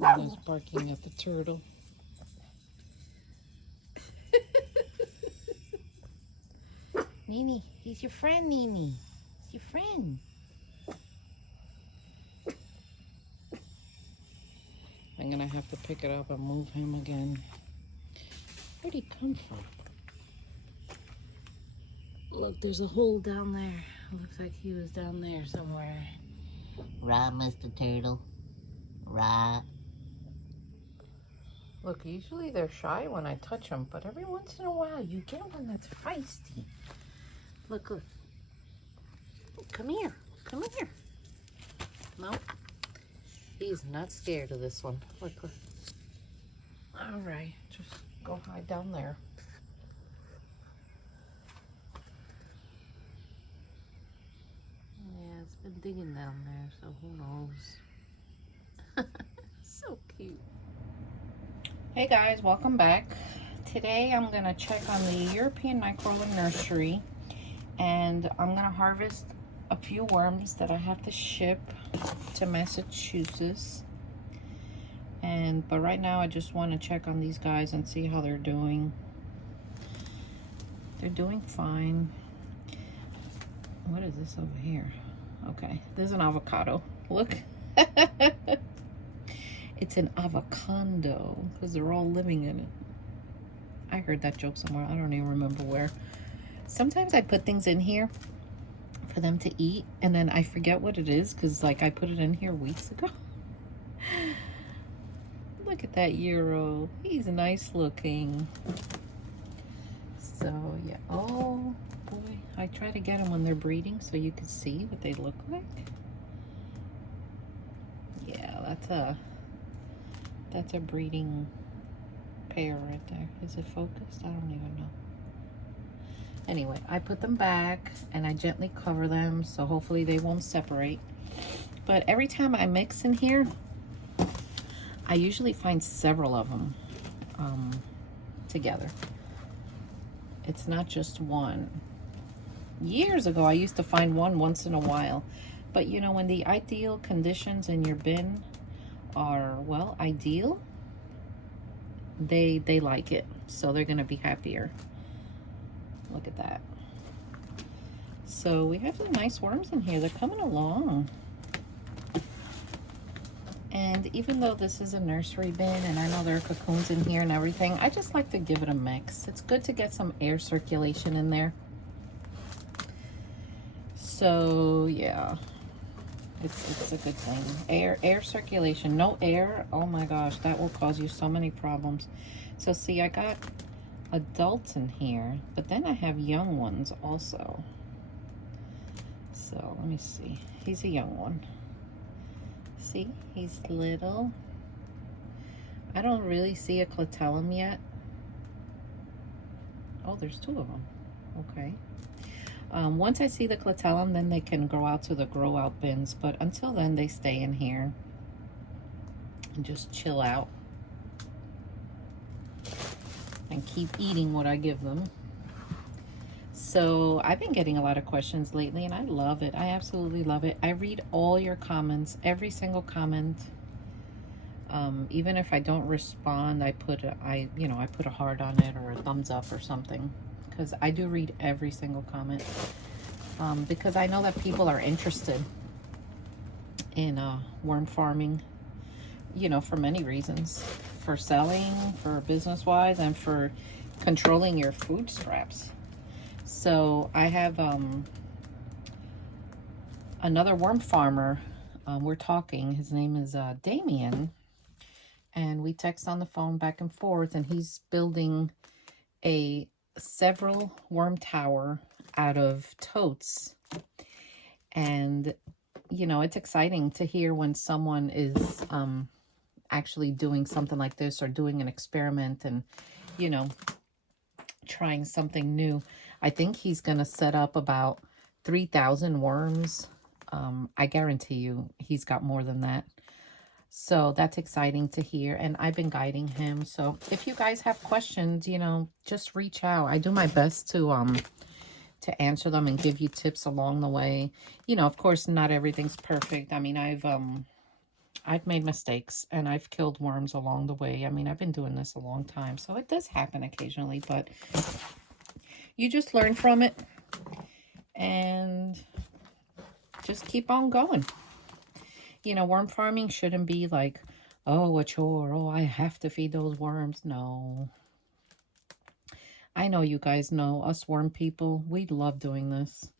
He's barking at the turtle. Nini, he's your friend, Nini. He's your friend. I'm gonna have to pick it up and move him again. Where'd he come from? Look, there's a hole down there. Looks like he was down there somewhere. Right, Mr. Turtle. Right. Look, usually they're shy when I touch them, but every once in a while you get one that's feisty. Look, look. Come here. Come here. No, he's not scared of this one. Look, look. All right, just go hide down there. Yeah, it's been digging down there, so who knows. So cute. Hey guys, welcome back. Today I'm gonna check on the European nightcrawler nursery, and I'm gonna harvest a few worms that I have to ship to Massachusetts. But right now I just want to check on these guys and see how they're doing. They're doing fine. What is this over here? Okay, there's an avocado. Look. It's an avocado because they're all living in it. I heard that joke somewhere. I don't even remember where. Sometimes I put things in here for them to eat, and then I forget what it is because, like, I put it in here weeks ago. Look at that Euro. He's nice looking. So, yeah. Oh, boy. I try to get them when they're breeding so you can see what they look like. Yeah, that's a breeding pair right there. Is it focused? I don't even know. Anyway, I put them back and I gently cover them so hopefully they won't separate. But every time I mix in here, I usually find several of them together. It's not just one. Years ago, I used to find one once in a while. But you know, when the ideal conditions in your bin are, well, ideal, they like it. So they're gonna be happier. Look at that. So we have some nice worms in here. They're coming along. And even though this is a nursery bin and I know there are cocoons in here and everything, I just like to give it a mix. It's good to get some air circulation in there. So yeah, it's a good thing. Air circulation. No air, oh my gosh, that will cause you so many problems. So see, I got adults in here, but then I have young ones also. So let me see. He's a young one. See, he's little. I don't really see a clitellum yet. Oh, there's two of them. Okay. Once I see the clitellum, then they can grow out to the grow out bins. But until then, they stay in here and just chill out and keep eating what I give them. So I've been getting a lot of questions lately and I love it. I absolutely love it. I read all your comments, every single comment. Even if I don't respond, I put a heart on it or a thumbs up or something, because I do read every single comment. Because I know that people are interested in worm farming, you know, for many reasons. For selling, for business-wise, and for controlling your food scraps. So I have another worm farmer. We're talking. His name is Damien. And we text on the phone back and forth. And he's building a several worm tower out of totes. And, you know, it's exciting to hear when someone is actually doing something like this or doing an experiment and, you know, trying something new. I think he's going to set up about 3,000 worms. I guarantee you he's got more than that. So that's exciting to hear. And I've been guiding him. So if you guys have questions, you know, just reach out. I do my best to answer them and give you tips along the way. You know, of course, not everything's perfect. I mean, I've made mistakes and I've killed worms along the way. I mean, I've been doing this a long time, so it does happen occasionally, but you just learn from it and just keep on going. You know, worm farming shouldn't be like, oh, a chore. Oh, I have to feed those worms. No. I know you guys know us worm people. We love doing this.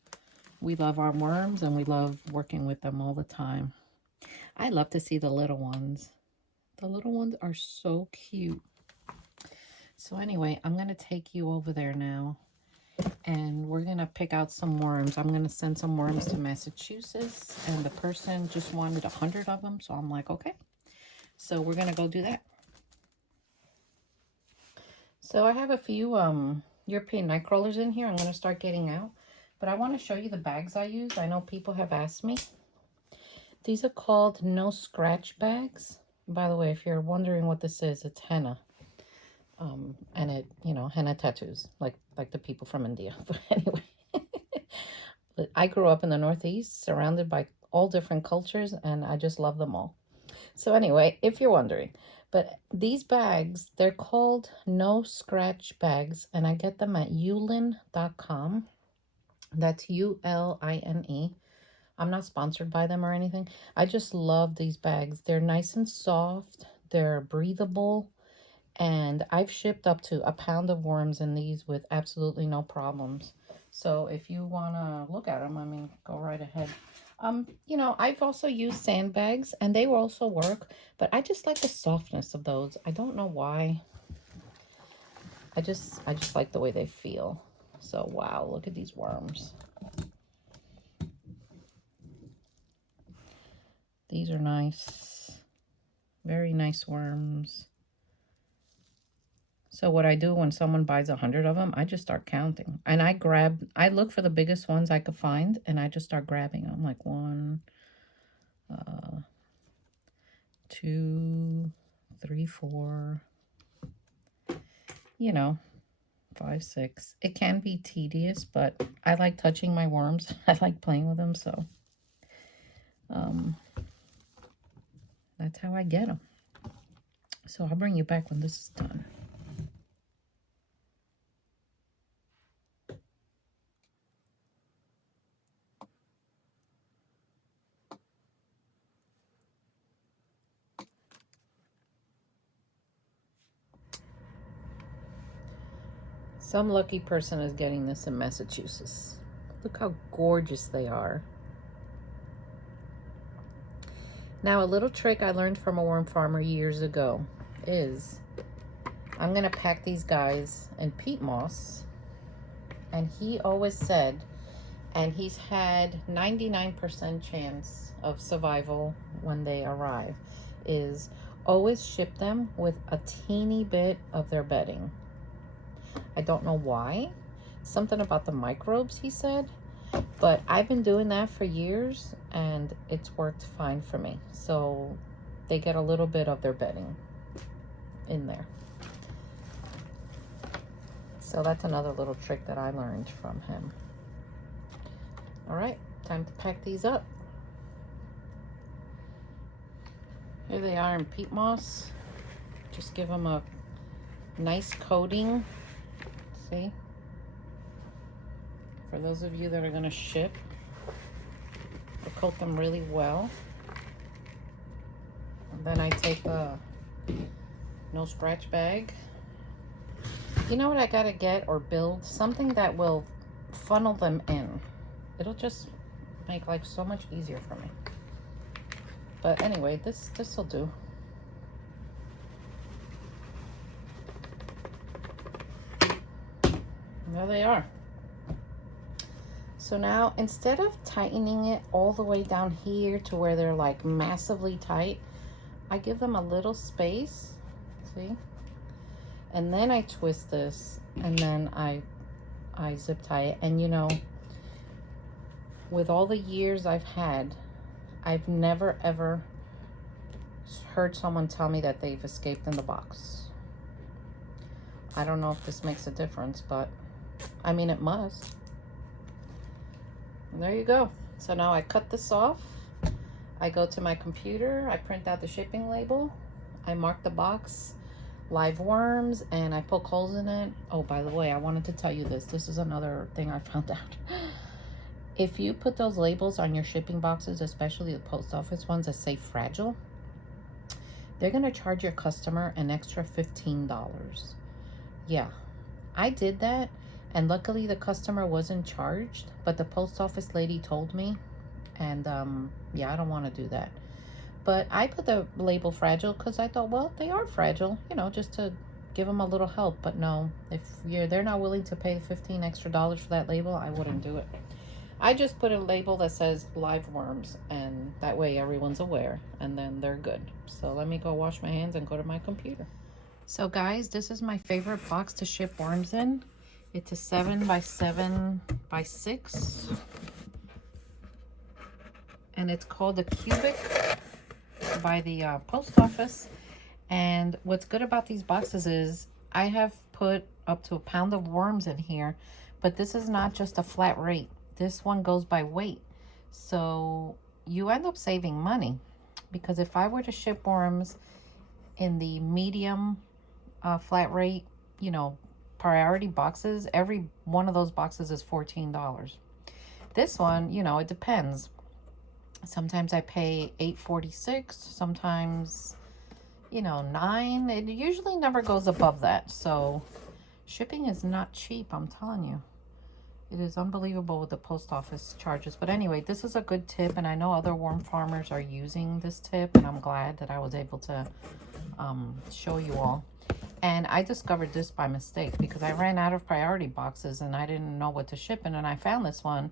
We love our worms and we love working with them all the time. I love to see the little ones. The little ones are so cute. So anyway, I'm going to take you over there now. And we're going to pick out some worms. I'm going to send some worms to Massachusetts. And the person just wanted 100 of them. So I'm like, okay. So we're going to go do that. So I have a few European nightcrawlers in here. I'm going to start getting out. But I want to show you the bags I use. I know people have asked me. These are called no scratch bags. By the way, if you're wondering what this is, it's henna. And it, you know, henna tattoos, like the people from India. But anyway, I grew up in the Northeast, surrounded by all different cultures, and I just love them all. So anyway, if you're wondering, but these bags, they're called no scratch bags, and I get them at uline.com. That's ULINE. I'm not sponsored by them or anything. I just love these bags. They're nice and soft. They're breathable. And I've shipped up to a pound of worms in these with absolutely no problems. So if you want to look at them, I mean, go right ahead. You know, I've also used sandbags and they will also work, but I just like the softness of those. I don't know why. I just like the way they feel. So wow, look at these worms. These are nice. Very nice worms. So what I do when someone buys 100 of them, I just start counting. And I look for the biggest ones I could find, and I just start grabbing them. Like 1, 2, 3, 4, you know, 5, 6. It can be tedious, but I like touching my worms. I like playing with them, so that's how I get them. So I'll bring you back when this is done. Some lucky person is getting this in Massachusetts. Look how gorgeous they are. Now, a little trick I learned from a worm farmer years ago is I'm going to pack these guys in peat moss. And he always said, and he's had 99% chance of survival when they arrive, is always ship them with a teeny bit of their bedding. I don't know why. Something about the microbes, he said. But I've been doing that for years, and it's worked fine for me. So they get a little bit of their bedding in there. So that's another little trick that I learned from him. All right, time to pack these up. Here they are in peat moss. Just give them a nice coating. See? For those of you that are going to ship, I coat them really well. And then I take a no scratch bag. You know what I got to get or build? Something that will funnel them in. It'll just make life so much easier for me. But anyway, this will do. There they are. So now, instead of tightening it all the way down here to where they're like massively tight, I give them a little space, see? And then I twist this, and then I zip tie it. And you know, with all the years I've had, I've never ever heard someone tell me that they've escaped in the box. I don't know if this makes a difference, but I mean, it must. And there you go. So now I cut this off. I go to my computer, I print out the shipping label, I mark the box live worms, and I poke holes in it. Oh, by the way, I wanted to tell you this. This is another thing I found out. If you put those labels on your shipping boxes, especially the post office ones that say fragile, they're going to charge your customer an extra $15. Yeah, I did that, and luckily the customer wasn't charged, but the post office lady told me, and yeah, I don't want to do that. But I put the label fragile because I thought, well, they are fragile, you know, just to give them a little help. But no, if they're not willing to pay $15 extra for that label, I wouldn't do it. I just put a label that says live worms, and that way everyone's aware, and then they're good. So let me go wash my hands and go to my computer. So guys, this is my favorite box to ship worms in. It's a 7 by 7 by 6. And it's called a cubic by the post office. And what's good about these boxes is I have put up to 1 pound of worms in here, but this is not just a flat rate. This one goes by weight. So you end up saving money, because if I were to ship worms in the medium flat rate, you know, priority boxes, every one of those boxes is $14. This one, you know, it depends. Sometimes I pay $8.46, sometimes, you know, $9. It usually never goes above that. So shipping is not cheap, I'm telling you. It is unbelievable with the post office charges. But anyway, this is a good tip, and I know other worm farmers are using this tip, and I'm glad that I was able to show you all. And I discovered this by mistake because I ran out of priority boxes and I didn't know what to ship in, and I found this one.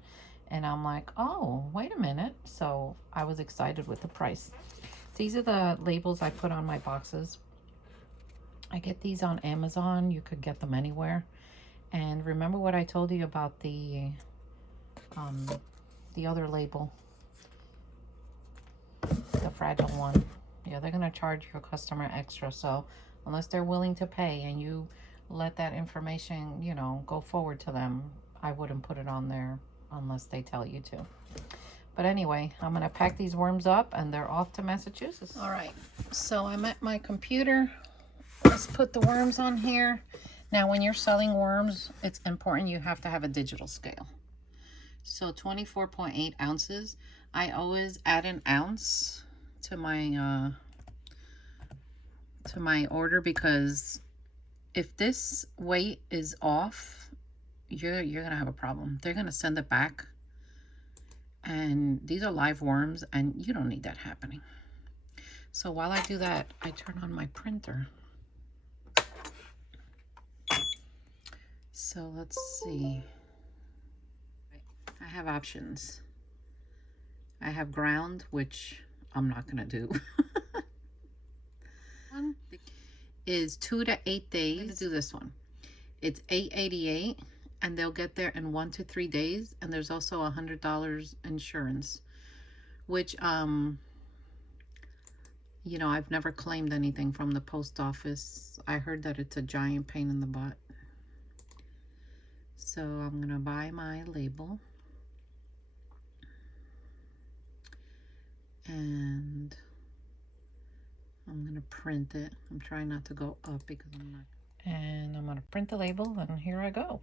And I'm like, oh, wait a minute. So I was excited with the price. These are the labels I put on my boxes. I get these on Amazon. You could get them anywhere. And remember what I told you about the other label, the fragile one. Yeah, they're going to charge your customer extra. So unless they're willing to pay and you let that information, you know, go forward to them, I wouldn't put it on there unless they tell you to. But anyway, I'm gonna pack these worms up and they're off to Massachusetts. All right, so I'm at my computer. Let's put the worms on here. Now, when you're selling worms, it's important you have to have a digital scale. So 24.8 ounces. I always add an ounce to my order, because if this weight is off, you're gonna have a problem. They're gonna send it back, and these are live worms, and you don't need that happening. So while I do that, I turn on my printer. So let's see. I have options. I have ground, which I'm not gonna do. One is 2 to 8 days. Let's do this one. It's $8.88. And they'll get there in 1 to 3 days. And there's also $100 insurance, which, you know, I've never claimed anything from the post office. I heard that it's a giant pain in the butt. So I'm going to buy my label. And I'm going to print it. I'm trying not to go up because I'm not. And I'm going to print the label, and here I go.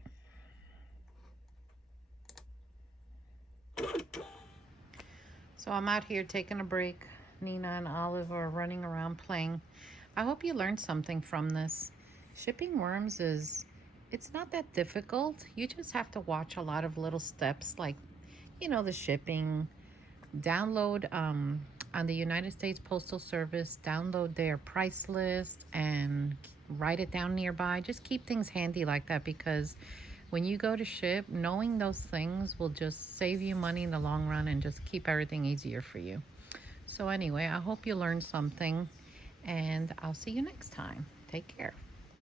So I'm out here taking a break. Nina and Olive are running around playing. I hope you learned something from this. Shipping worms it's not that difficult. You just have to watch a lot of little steps, like, you know, the shipping. Download on the United States Postal Service, download their price list and write it down nearby. Just keep things handy like that, because when you go to ship, knowing those things will just save you money in the long run and just keep everything easier for you. So anyway, I hope you learned something, and I'll see you next time. Take care.